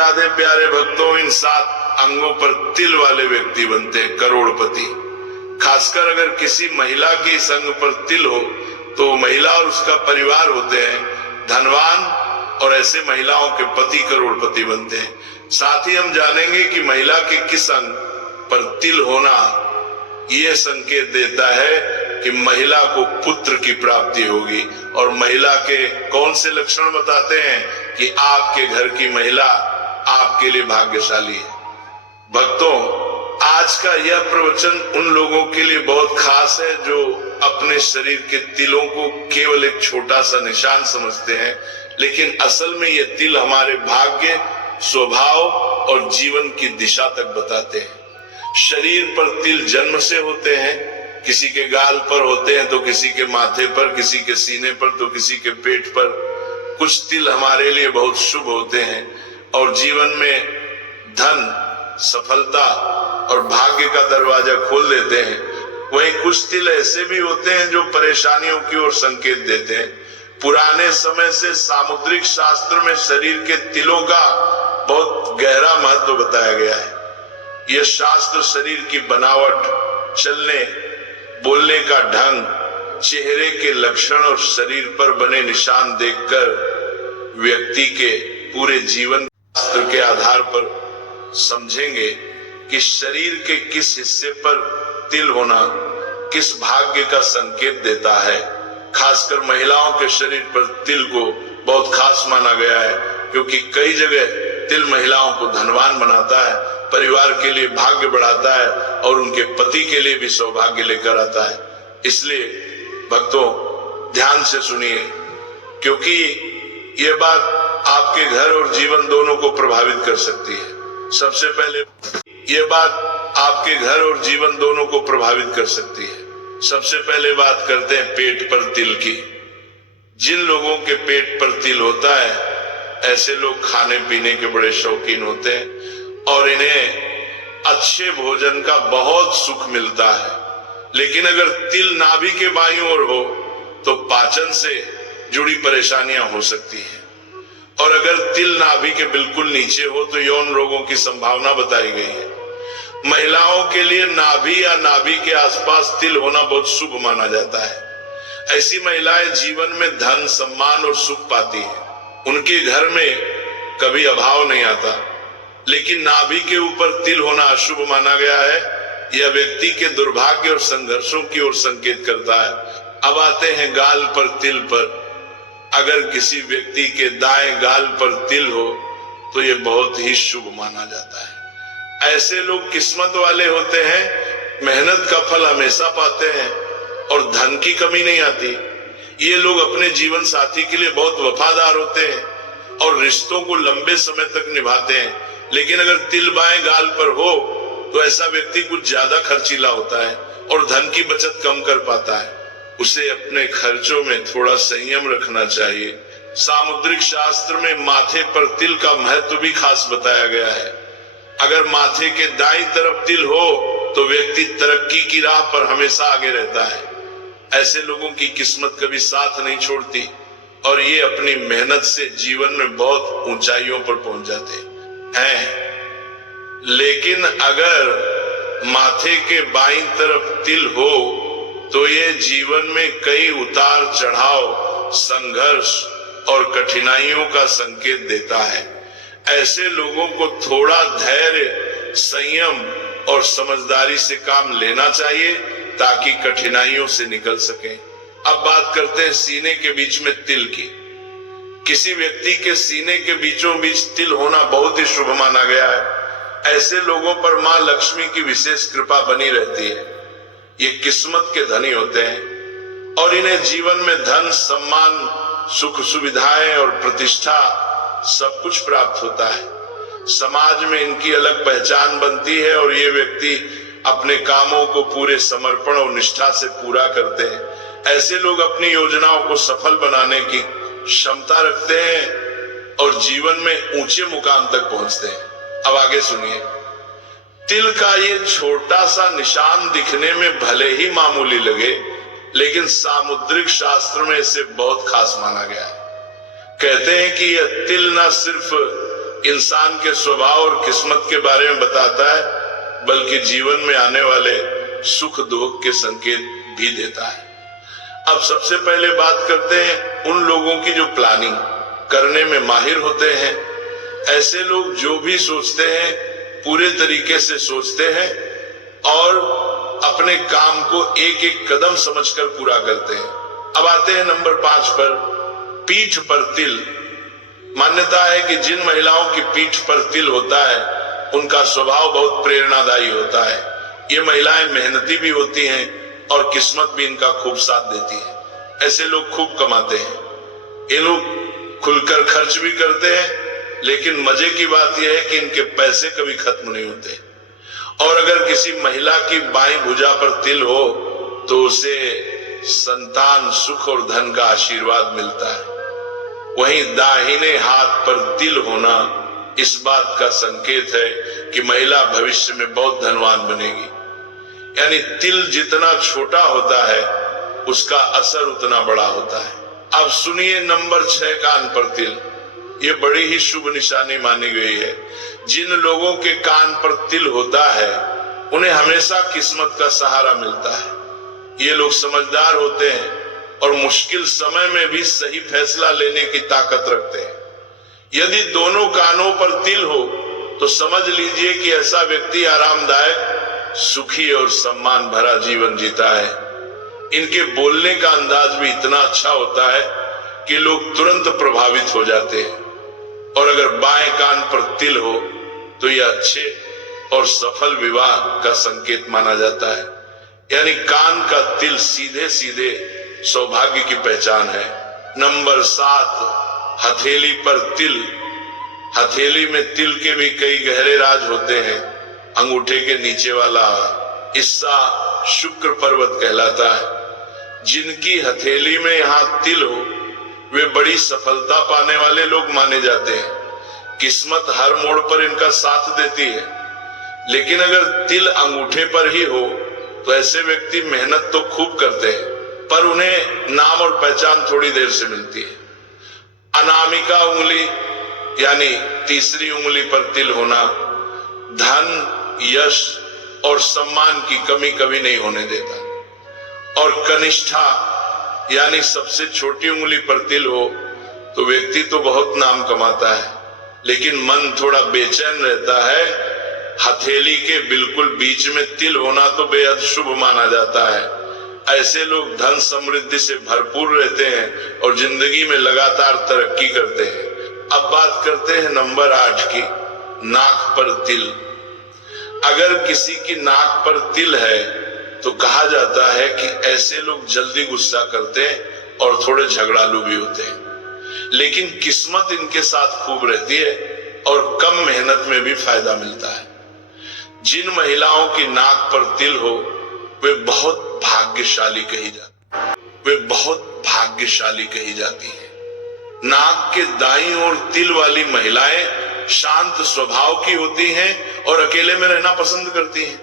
राधे प्यारे भक्तों, इन 7 अंगों पर तिल वाले व्यक्ति बनते हैं करोड़पति। खासकर अगर किसी महिला के इस अंग पर तिल हो तो महिला और उसका परिवार होते हैं धनवान, और ऐसे महिलाओं के पति करोड़पति बनते हैं। साथ ही हम जानेंगे कि महिला के किस अंग पर तिल होना यह संकेत देता है कि महिला को पुत्र की प्राप्ति होगी, और महिला के कौन से लक्षण बताते हैं कि आपके घर की महिला आपके लिए भाग्यशाली है। भक्तों, आज का यह प्रवचन उन लोगों के लिए बहुत खास है जो अपने शरीर के तिलों को केवल एक छोटा सा निशान समझते हैं, लेकिन असल में ये तिल हमारे भाग्य, स्वभाव और जीवन की दिशा तक बताते हैं। शरीर पर तिल जन्म से होते हैं, किसी के गाल पर होते हैं तो किसी के माथे पर, किसी के सीने पर तो किसी के पेट पर। कुछ तिल हमारे लिए बहुत शुभ होते हैं और जीवन में धन, सफलता और भाग्य का दरवाजा खोल देते हैं। वहीं कुछ तिल ऐसे भी होते हैं जो परेशानियों की ओर संकेत देते हैं। पुराने समय से सामुद्रिक शास्त्र में शरीर के तिलों का बहुत गहरा महत्व बताया गया है। यह शास्त्र शरीर की बनावट, चलने बोलने का ढंग, चेहरे के लक्षण और शरीर पर बने निशान देखकर व्यक्ति के पूरे जीवन शास्त्र के आधार पर समझेंगे कि शरीर के किस हिस्से पर तिल होना किस भाग्य का संकेत देता है। खासकर महिलाओं के शरीर पर तिल को बहुत खास माना गया है, क्योंकि कई जगह तिल महिलाओं को धनवान बनाता है, परिवार के लिए भाग्य बढ़ाता है और उनके पति के लिए भी सौभाग्य लेकर आता है। इसलिए भक्तों ध्यान से सुनिए, क्योंकि यह बात आपके घर और जीवन दोनों को प्रभावित कर सकती है। सबसे पहले यह बात आपके घर और जीवन दोनों को प्रभावित कर सकती है। सबसे पहले बात करते हैं पेट पर तिल की। जिन लोगों के पेट पर तिल होता है ऐसे लोग खाने पीने के बड़े शौकीन होते हैं और इन्हें अच्छे भोजन का बहुत सुख मिलता है। लेकिन अगर तिल नाभि के बाईं ओर हो तो पाचन से जुड़ी परेशानियां हो सकती हैं, और अगर तिल नाभि के बिल्कुल नीचे हो तो यौन रोगों की संभावना बताई गई है। महिलाओं के लिए नाभि या नाभि के आसपास तिल होना बहुत शुभ माना जाता है। ऐसी महिलाएं जीवन में धन, सम्मान और सुख पाती हैं। उनके घर में कभी अभाव नहीं आता। लेकिन नाभि के ऊपर तिल होना अशुभ माना गया है। यह व्यक्ति के दुर्भाग्य और संघर्षों की ओर संकेत करता है। अब आते हैं गाल पर तिल पर। अगर किसी व्यक्ति के दाएं गाल पर तिल हो तो यह बहुत ही शुभ माना जाता है। ऐसे लोग किस्मत वाले होते हैं, मेहनत का फल हमेशा पाते हैं और धन की कमी नहीं आती। ये लोग अपने जीवन साथी के लिए बहुत वफादार होते हैं और रिश्तों को लंबे समय तक निभाते हैं। लेकिन अगर तिल बाएं गाल पर हो तो ऐसा व्यक्ति कुछ ज्यादा खर्चीला होता है और धन की बचत कम कर पाता है। उसे अपने खर्चों में थोड़ा संयम रखना चाहिए। सामुद्रिक शास्त्र में माथे पर तिल का महत्व भी खास बताया गया है। अगर माथे के दाईं तरफ तिल हो तो व्यक्ति तरक्की की राह पर हमेशा आगे रहता है। ऐसे लोगों की किस्मत कभी साथ नहीं छोड़ती और ये अपनी मेहनत से जीवन में बहुत ऊंचाइयों पर पहुंच जाते हैं। लेकिन अगर माथे के बाईं तरफ तिल हो तो ये जीवन में कई उतार चढ़ाव, संघर्ष और कठिनाइयों का संकेत देता है। ऐसे लोगों को थोड़ा धैर्य, संयम और समझदारी से काम लेना चाहिए ताकि कठिनाइयों से निकल सके। अब बात करते हैं सीने के बीच में तिल की। किसी व्यक्ति के सीने के बीचों बीच तिल होना बहुत ही शुभ माना गया है। ऐसे लोगों पर मां लक्ष्मी की विशेष कृपा बनी रहती है। ये किस्मत के धनी होते हैं और इन्हें जीवन में धन, सम्मान, सुख सुविधाएं और प्रतिष्ठा सब कुछ प्राप्त होता है। समाज में इनकी अलग पहचान बनती है और ये व्यक्ति अपने कामों को पूरे समर्पण और निष्ठा से पूरा करते हैं। ऐसे लोग अपनी योजनाओं को सफल बनाने की क्षमता रखते हैं और जीवन में ऊंचे मुकाम तक पहुंचते हैं। अब आगे सुनिए। तिल का ये छोटा सा निशान दिखने में भले ही मामूली लगे, लेकिन सामुद्रिक शास्त्र में इसे बहुत खास माना गया है। कहते हैं कि यह तिल न सिर्फ इंसान के स्वभाव और किस्मत के बारे में बताता है, बल्कि जीवन में आने वाले सुख दुख के संकेत भी देता है। अब सबसे पहले बात करते हैं उन लोगों की जो प्लानिंग करने में माहिर होते हैं। ऐसे लोग जो भी सोचते हैं पूरे तरीके से सोचते हैं और अपने काम को एक एक कदम समझकर पूरा करते हैं। अब आते हैं नंबर 5 पर, पीठ पर तिल। मान्यता है कि जिन महिलाओं की पीठ पर तिल होता है उनका स्वभाव बहुत प्रेरणादायी होता है। ये महिलाएं मेहनती भी होती हैं और किस्मत भी इनका खूब साथ देती है। ऐसे लोग खूब कमाते हैं, ये लोग खुलकर खर्च भी करते हैं, लेकिन मजे की बात यह है कि इनके पैसे कभी खत्म नहीं होते। और अगर किसी महिला की बाईं भुजा पर तिल हो तो उसे संतान, सुख और धन का आशीर्वाद मिलता है। वहीं दाहिने हाथ पर तिल होना इस बात का संकेत है कि महिला भविष्य में बहुत धनवान बनेगी। यानी तिल जितना छोटा होता है उसका असर उतना बड़ा होता है। अब सुनिए नंबर 6, कान पर तिल। ये बड़ी ही शुभ निशानी मानी गई है। जिन लोगों के कान पर तिल होता है उन्हें हमेशा किस्मत का सहारा मिलता है। ये लोग समझदार होते हैं और मुश्किल समय में भी सही फैसला लेने की ताकत रखते हैं। यदि दोनों कानों पर तिल हो तो समझ लीजिए कि ऐसा व्यक्ति आरामदायक, सुखी और सम्मान भरा जीवन जीता है। इनके बोलने का अंदाज भी इतना अच्छा होता है कि लोग तुरंत प्रभावित हो जाते हैं। और अगर बाएं कान पर तिल हो तो यह अच्छे और सफल विवाह का संकेत माना जाता है। यानी कान का तिल सीधे सीधे सौभाग्य की पहचान है। नंबर 7, हथेली पर तिल। हथेली में तिल के भी कई गहरे राज होते हैं। अंगूठे के नीचे वाला हिस्सा शुक्र पर्वत कहलाता है। जिनकी हथेली में यहाँ तिल हो वे बड़ी सफलता पाने वाले लोग माने जाते हैं। किस्मत हर मोड़ पर इनका साथ देती है। लेकिन अगर तिल अंगूठे पर ही हो तो ऐसे व्यक्ति मेहनत तो खूब करते हैं पर उन्हें नाम और पहचान थोड़ी देर से मिलती है। अनामिका उंगली यानी तीसरी उंगली पर तिल होना धन, यश और सम्मान की कमी कभी नहीं होने देता। और कनिष्ठा यानी सबसे छोटी उंगली पर तिल हो तो व्यक्ति तो बहुत नाम कमाता है लेकिन मन थोड़ा बेचैन रहता है। हथेली के बिल्कुल बीच में तिल होना तो बेहद शुभ माना जाता है। ऐसे लोग धन समृद्धि से भरपूर रहते हैं और जिंदगी में लगातार तरक्की करते हैं। अब बात करते हैं नंबर 8 की, नाक पर तिल। अगर किसी की नाक पर तिल है तो कहा जाता है कि ऐसे लोग जल्दी गुस्सा करते हैं और थोड़े झगड़ालू भी होते हैं। लेकिन किस्मत इनके साथ खूब रहती है और कम मेहनत में भी फायदा मिलता है। जिन महिलाओं की नाक पर तिल हो वे बहुत भाग्यशाली कही जाती हैं। नाक के दाईं ओर तिल वाली महिलाएं शांत स्वभाव की होती हैं और अकेले में रहना पसंद करती हैं।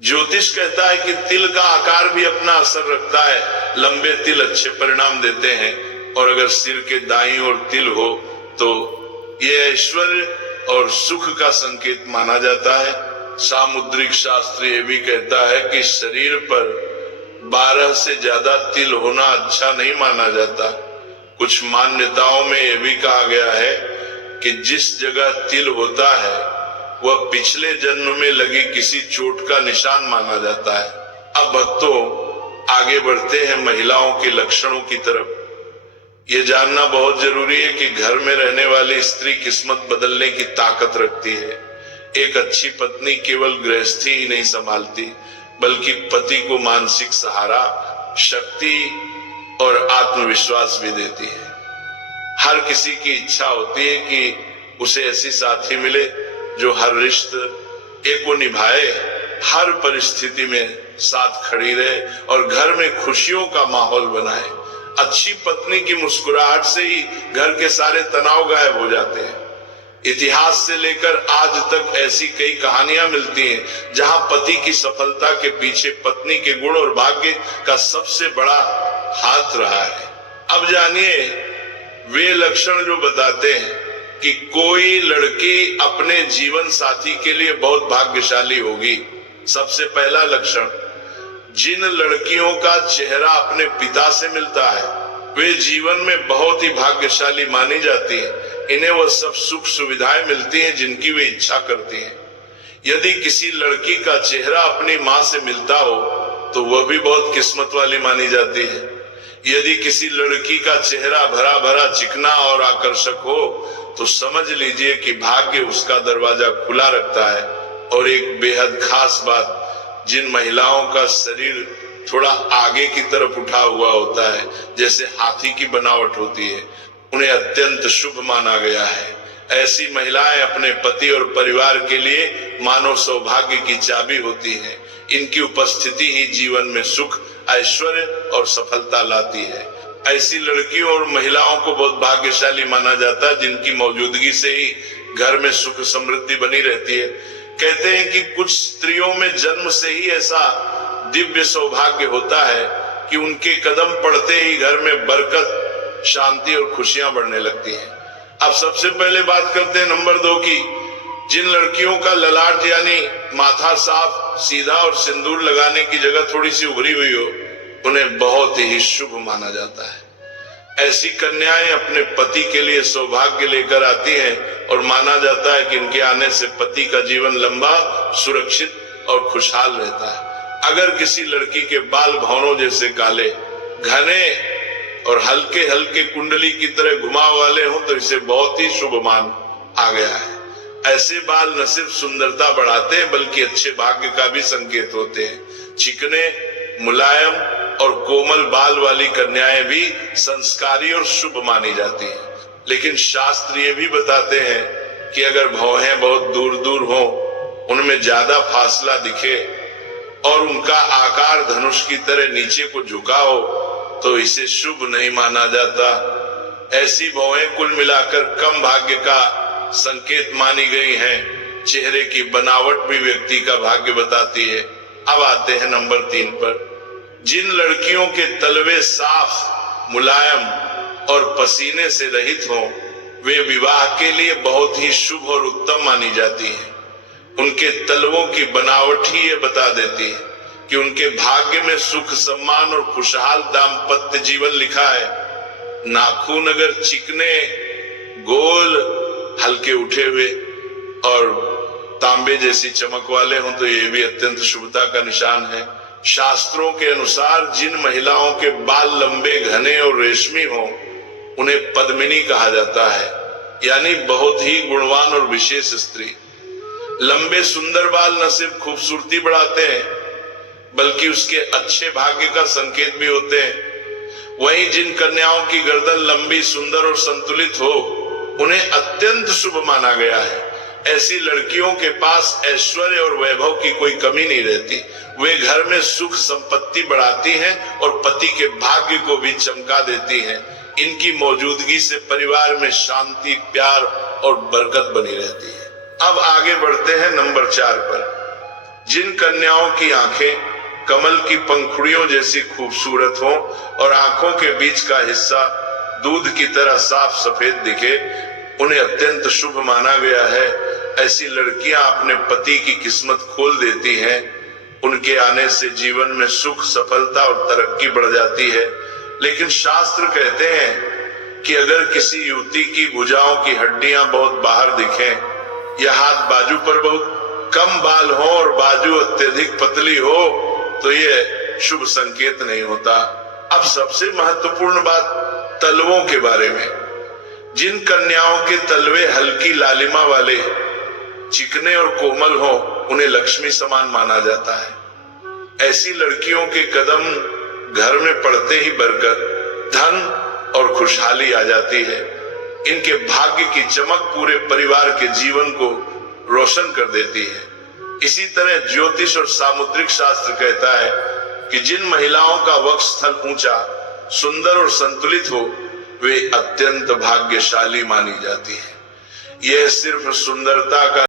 ज्योतिष कहता है कि तिल का आकार भी अपना असर रखता है। लंबे तिल अच्छे परिणाम देते हैं और अगर सिर के दाईं ओर तिल हो तो यह ऐश्वर्य और सुख का संकेत माना जाता है। सामुद्रिक शास्त्र ये भी कहता है कि शरीर पर 12 से ज्यादा तिल होना अच्छा नहीं माना जाता। कुछ मान्यताओं में यह भी कहा गया है कि जिस जगह तिल होता है वह पिछले जन्म में लगी किसी चोट का निशान माना जाता है। अब भक्तों आगे बढ़ते हैं महिलाओं के लक्षणों की तरफ। ये जानना बहुत जरूरी है कि घर में रहने वाली स्त्री किस्मत बदलने की ताकत रखती है। एक अच्छी पत्नी केवल गृहस्थी ही नहीं संभालती बल्कि पति को मानसिक सहारा, शक्ति और आत्मविश्वास भी देती है। हर किसी की इच्छा होती है कि उसे ऐसी साथी मिले जो हर रिश्ते को निभाए, हर परिस्थिति में साथ खड़ी रहे और घर में खुशियों का माहौल बनाए। अच्छी पत्नी की मुस्कुराहट से ही घर के सारे तनाव गायब हो जाते हैं। इतिहास से लेकर आज तक ऐसी कई कहानियां मिलती हैं जहां पति की सफलता के पीछे पत्नी के गुण और भाग्य का सबसे बड़ा हाथ रहा है। अब जानिए वे लक्षण जो बताते हैं कि कोई लड़की अपने जीवन साथी के लिए बहुत भाग्यशाली होगी। सबसे पहला लक्षण, जिन लड़कियों का चेहरा अपने पिता से मिलता है वे जीवन में बहुत ही भाग्यशाली मानी जाती है। इन्हें वह सब सुख सुविधाएं मिलती हैं जिनकी वे इच्छा करती हैं। यदि किसी लड़की का चेहरा अपनी माँ से मिलता हो तो वह भी बहुत किस्मत वाली मानी जाती है। यदि किसी लड़की का चेहरा भरा भरा चिकना और आकर्षक हो तो समझ लीजिए कि भाग्य उसका दरवाजा खुला रखता है। और एक बेहद खास बात, जिन महिलाओं का शरीर थोड़ा आगे की तरफ उठा हुआ होता है, जैसे हाथी की बनावट होती है, उन्हें अत्यंत शुभ माना गया है। ऐसी महिलाएं अपने पति और परिवार के लिए मानव सौभाग्य की चाबी होती हैं। इनकी उपस्थिति ही जीवन में सुख, ऐश्वर्य और सफलता लाती है। ऐसी लड़कियों और महिलाओं को बहुत भाग्यशाली माना जाता है जिनकी मौजूदगी से ही घर में सुख समृद्धि बनी रहती है। कहते हैं कि कुछ स्त्रियों में जन्म से ही ऐसा दिव्य सौभाग्य होता है कि उनके कदम पड़ते ही घर में बरकत, शांति और खुशियां बढ़ने लगती हैं। अब सबसे पहले बात करते हैं नंबर 2 की। जिन लड़कियों का ललाट यानी माथा साफ, सीधा और सिंदूर लगाने की जगह थोड़ी सी उभरी हुई हो, उन्हें बहुत ही शुभ माना जाता है। ऐसी कन्याएं अपने पति के लिए सौभाग्य लेकर आती हैं और माना जाता है कि इनके आने से पति का जीवन लंबा, सुरक्षित और खुशहाल रहता है। अगर किसी लड़की के बाल भौरों जैसे काले, घने और हल्के हल्के कुंडली की तरह घुमाव वाले हों तो इसे बहुत ही शुभ मान आ गया है। ऐसे बाल न सिर्फ सुंदरता बढ़ाते हैं बल्कि अच्छे भाग्य का भी संकेत होते हैं। चिकने, मुलायम और कोमल बाल वाली कन्याएं भी संस्कारी और शुभ मानी जाती हैं। लेकिन शास्त्र ये भी बताते हैं कि अगर भौहें बहुत दूर दूर हो, उनमें ज्यादा फासला दिखे और उनका आकार धनुष की तरह नीचे को झुका हो तो इसे शुभ नहीं माना जाता। ऐसी भौहें कुल मिलाकर कम भाग्य का संकेत मानी गई हैं। चेहरे की बनावट भी व्यक्ति का भाग्य बताती है। अब आते हैं नंबर 3 पर। जिन लड़कियों के तलवे साफ, मुलायम और पसीने से रहित हों, वे विवाह के लिए बहुत ही शुभ और उत्तम मानी जाती हैं। उनके तलवों की बनावट ही ये बता देती है कि उनके भाग्य में सुख, सम्मान और खुशहाल दाम्पत्य जीवन लिखा है। नाखून अगर चिकने, गोल, हल्के उठे हुए और तांबे जैसी चमक वाले हों तो ये भी अत्यंत शुभता का निशान है। शास्त्रों के अनुसार जिन महिलाओं के बाल लंबे, घने और रेशमी हों उन्हें पद्मिनी कहा जाता है, यानी बहुत ही गुणवान और विशेष स्त्री। लंबे सुंदर बाल न सिर्फ खूबसूरती बढ़ाते हैं बल्कि उसके अच्छे भाग्य का संकेत भी होते हैं। वहीं जिन कन्याओं की गर्दन लंबी, सुंदर और संतुलित हो उन्हें अत्यंत शुभ माना गया है। ऐसी लड़कियों के पास ऐश्वर्य और वैभव की कोई कमी नहीं रहती। वे घर में सुख संपत्ति बढ़ाती हैं और पति के भाग्य को भी चमका देती हैं। इनकी मौजूदगी से परिवार में शांति, प्यार और बरकत बनी रहती है। अब आगे बढ़ते हैं नंबर 4 पर। जिन कन्याओं की आंखें कमल की पंखुड़ियों जैसी खूबसूरत हों और आंखों के बीच का हिस्सा दूध की तरह साफ सफेद दिखे, उन्हें अत्यंत शुभ माना गया है। ऐसी लड़कियां अपने पति की किस्मत खोल देती हैं। उनके आने से जीवन में सुख, सफलता और तरक्की बढ़ जाती है। लेकिन शास्त्र कहते हैं कि अगर किसी युवती की भुजाओं की हड्डियां बहुत बाहर दिखें या हाथ बाजू पर बहुत कम बाल हो और बाजू अत्यधिक पतली हो तो ये शुभ संकेत नहीं होता। अब सबसे महत्वपूर्ण बात तलवों के बारे में। जिन कन्याओं के तलवे हल्की लालिमा वाले, चिकने और कोमल हो उन्हें लक्ष्मी समान माना जाता है। ऐसी लड़कियों के कदम घर में पड़ते ही बरकत, धन और खुशहाली आ जाती है। इनके भाग्य की चमक पूरे परिवार के जीवन को रोशन कर देती है। इसी तरह ज्योतिष और सामुद्रिक शास्त्र कहता है कि जिन महिलाओं का वक्षस्थल ऊंचा, सुंदर और संतुलित हो वे अत्यंत भाग्यशाली मानी जाती है। यह सिर्फ सुंदरता का